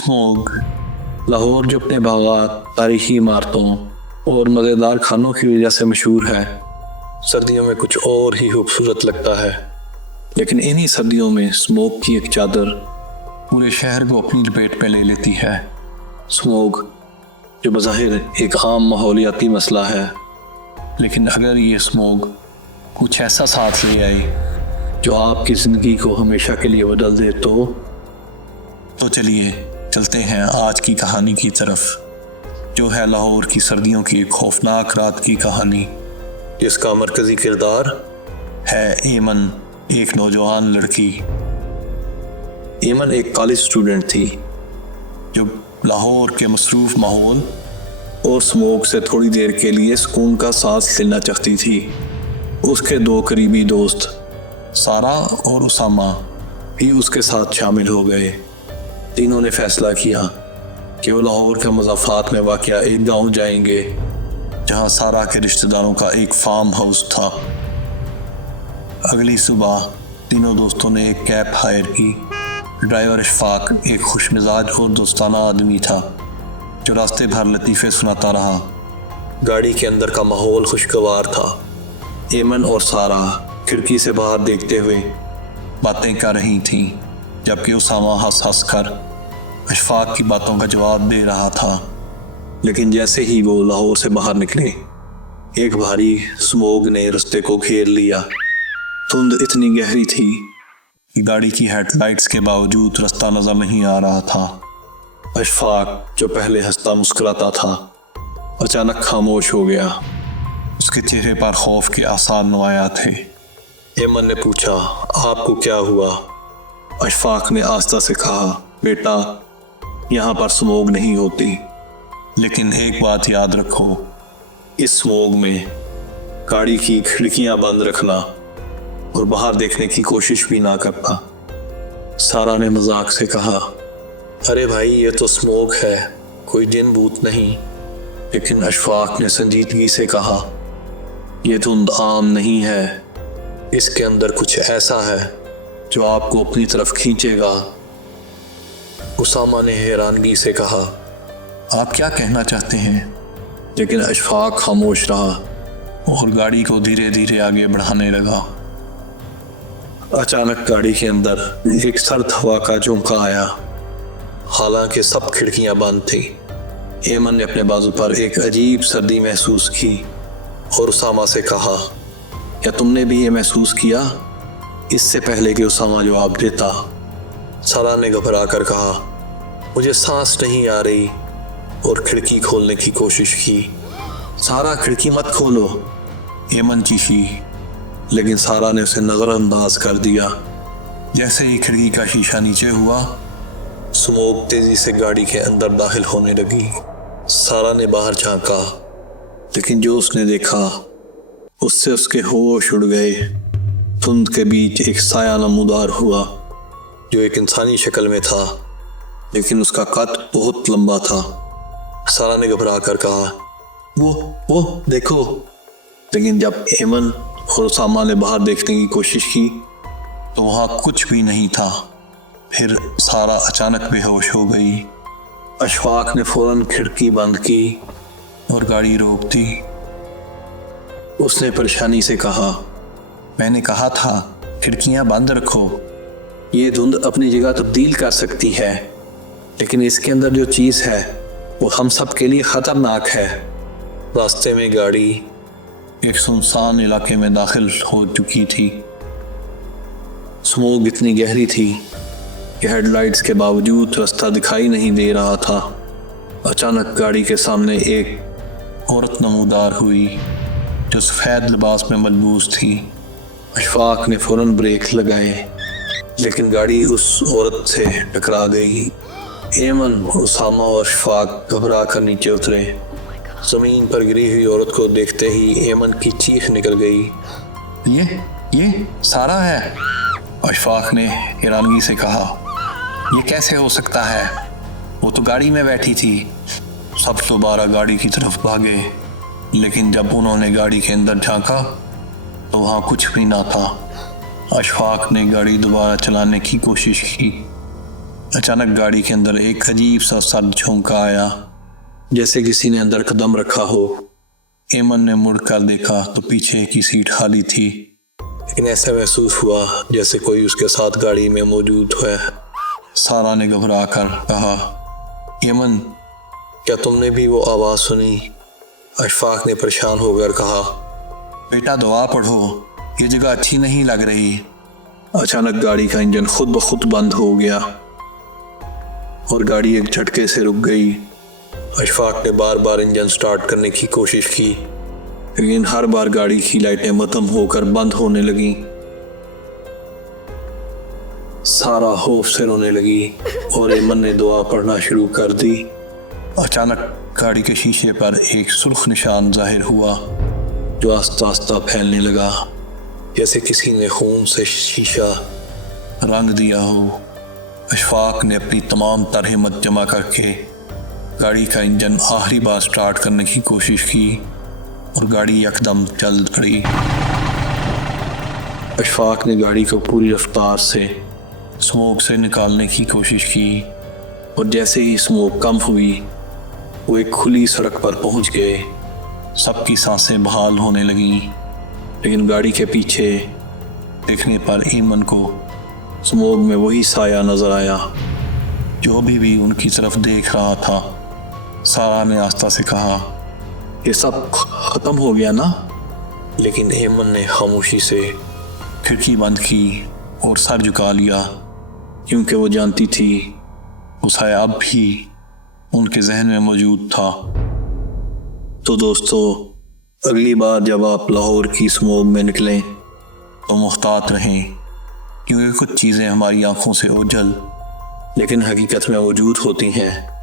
Smog Lahore जो अपने बागात, तारीखी इमारतों और मज़ेदार खानों की वजह से मशहूर है, सर्दियों में कुछ और ही खूबसूरत लगता है। लेकिन इन्हीं सर्दियों में स्मोग की एक चादर पूरे शहर को अपनी लपेट में ले लेती है। स्मोग जो बज़ाहिर एक आम माहौलियाती मसला है, लेकिन अगर ये स्मोग कुछ ऐसा साथ ले आए जो आपकी ज़िंदगी को हमेशा के लिए बदल दे तो चलिए चलते हैं आज की कहानी की तरफ, जो है लाहौर की सर्दियों की एक खौफनाक रात की कहानी, जिसका मरकज़ी किरदार है एमन, एक नौजवान लड़की। एमन एक कॉलेज स्टूडेंट थी जो लाहौर के मसरूफ़ माहौल और स्मोग से थोड़ी देर के लिए सुकून का सांस लेना चाहती थी। उसके दो करीबी दोस्त सारा और उसामा भी उसके साथ शामिल हो गए। तीनों ने फैसला किया कि वो लाहौर के मज़ाफ़ात में वाक़या एक गाँव जाएंगे, जहाँ सारा के रिश्तेदारों का एक फार्म हाउस था। अगली सुबह तीनों दोस्तों ने एक कैब हायर की। ड्राइवर इशफाक एक खुश मिजाज और दोस्ताना आदमी था जो रास्ते भर लतीफ़े सुनाता रहा। गाड़ी के अंदर का माहौल खुशगवार था। एमन और सारा खिड़की से बाहर देखते हुए बातें कर रही थीं, जबकि उसामा हंस हंस कर इशफाक की बातों का जवाब दे रहा था। लेकिन जैसे ही वो लाहौर से बाहर निकले, एक भारी स्मोग ने रास्ते को घेर लिया। धुंध इतनी गहरी थी कि गाड़ी की हेडलाइट्स के बावजूद रास्ता नजर नहीं आ रहा था। इशफाक जो पहले हंसता मुस्कुराता था, अचानक खामोश हो गया। उसके चेहरे पर खौफ के आसार नुमाया थे। एमन ने पूछा, आपको क्या हुआ? इशफाक ने आस्ता से कहा, बेटा, यहाँ पर स्मोग नहीं होती, लेकिन एक बात याद रखो, इस स्मोग में गाड़ी की खिड़कियाँ बंद रखना और बाहर देखने की कोशिश भी ना करना। सारा ने मजाक से कहा, अरे भाई, ये तो स्मोग है, कोई जिन भूत नहीं। लेकिन इशफाक ने संजीदगी से कहा, ये धुंध आम नहीं है, इसके अंदर कुछ ऐसा है जो आपको अपनी तरफ खींचेगा। उसामा ने हैरानगी से कहा, आप क्या कहना चाहते हैं? लेकिन इशफाक खामोश रहा और गाड़ी को धीरे धीरे आगे बढ़ाने लगा। अचानक गाड़ी के अंदर एक सर्द हवा का झोंका आया। हालांकि सब खिड़कियां बंद थी। एमन ने अपने बाजू पर एक अजीब सर्दी महसूस की और उसामा से कहा, क्या तुमने भी ये महसूस किया? इससे पहले कि उसामा जवाब देता, सारा ने घबरा कर कहा, मुझे सांस नहीं आ रही, और खिड़की खोलने की कोशिश की। सारा, खिड़की मत खोलो, एमन चीखी, लेकिन सारा ने उसे नज़रअंदाज कर दिया। जैसे ही खिड़की का शीशा नीचे हुआ, स्मोक तेजी से गाड़ी के अंदर दाखिल होने लगी। सारा ने बाहर झांका, लेकिन जो उसने देखा उससे उसके होश उड़ गए। धुंध के बीच एक साया नमूदार हुआ जो एक इंसानी शक्ल में था, लेकिन उसका कद बहुत लंबा था। सारा ने घबरा कर कहा, वो देखो। लेकिन जब एमन और उसामा ने बाहर देखने की कोशिश की तो वहाँ कुछ भी नहीं था। फिर सारा अचानक बेहोश हो गई। इशफाक ने फौरन खिड़की बंद की और गाड़ी रोक दी। उसने परेशानी से कहा, मैंने कहा था खिड़कियां बंद रखो। ये धुंध अपनी जगह तब्दील कर सकती है, लेकिन इसके अंदर जो चीज़ है वो हम सब के लिए ख़तरनाक है। रास्ते में गाड़ी एक सुनसान इलाके में दाखिल हो चुकी थी। स्मोग इतनी गहरी थी कि हेडलाइट्स के बावजूद रास्ता दिखाई नहीं दे रहा था। अचानक गाड़ी के सामने एक औरत नमूदार हुई जो सफ़ेद लिबास में मलबूस थी। इशफाक ने फ़ौरन ब्रेक लगाए, लेकिन गाड़ी उस औरत से टकरा गई। एमन, उसामा और इशफाक घबरा कर नीचे उतरे। ज़मीन पर गिरी हुई औरत को देखते ही एमन की चीख निकल गई। ये सारा है, इशफाक ने हैरानगी से कहा। ये कैसे हो सकता है? वो तो गाड़ी में बैठी थी। सब दोबारा गाड़ी की तरफ भागे, लेकिन जब उन्होंने गाड़ी के अंदर झांका तो वहाँ कुछ भी ना था। इशफाक ने गाड़ी दोबारा चलाने की कोशिश की, अचानक गाड़ी के अंदर एक अजीब सा सर्द झोंका आया, जैसे किसी ने अंदर कदम रखा हो। एमन ने मुड़ कर देखा तो पीछे की सीट खाली थी, लेकिन ऐसा महसूस हुआ जैसे कोई उसके साथ गाड़ी में मौजूद है। सारा ने घबरा कर कहा, एमन, क्या तुमने भी वो आवाज़ सुनी? अशफाक ने परेशान होकर कहा, बेटा दुआ पढ़ो, ये जगह अच्छी नहीं लग रही। अचानक गाड़ी का इंजन खुद ब खुद बंद हो गया और गाड़ी एक झटके से रुक गई। अशफाक ने बार बार इंजन स्टार्ट करने की कोशिश की, लेकिन हर बार गाड़ी की लाइटें मत्म होकर बंद होने लगी। सारा खौफ से रोने लगी और एमन ने दुआ पढ़ना शुरू कर दी। अचानक गाड़ी के शीशे पर एक सुर्ख निशान जाहिर हुआ, जो आस्ता आस्ता फैलने लगा, जैसे किसी ने खून से शीशा रंग दिया हो। अशफाक ने अपनी तमाम तर हिम्मत जमा करके गाड़ी का इंजन आखिरी बार स्टार्ट करने की कोशिश की और गाड़ी यकदम चल पड़ी। अशफाक ने गाड़ी को पूरी रफ्तार से स्मोक से निकालने की कोशिश की और जैसे ही स्मोक कम हुई वो एक खुली सड़क पर पहुंच गए। सबकी सांसें बहाल होने लगीं, लेकिन गाड़ी के पीछे देखने पर ईमन को स्मोक में वही साया नजर आया जो अभी भी उनकी तरफ देख रहा था। सारा ने आस्था से कहा, ये सब खत्म हो गया ना? लेकिन ईमन ने खामोशी से खिड़की बंद की और सर झुका लिया, क्योंकि वो जानती थी वो साया अब भी उनके जहन में मौजूद था। तो दोस्तों, अगली बार जब आप लाहौर की स्मोक में निकलें तो मुहतात रहें, क्योंकि कुछ चीज़ें हमारी आंखों से ओझल लेकिन हकीकत में मौजूद होती हैं।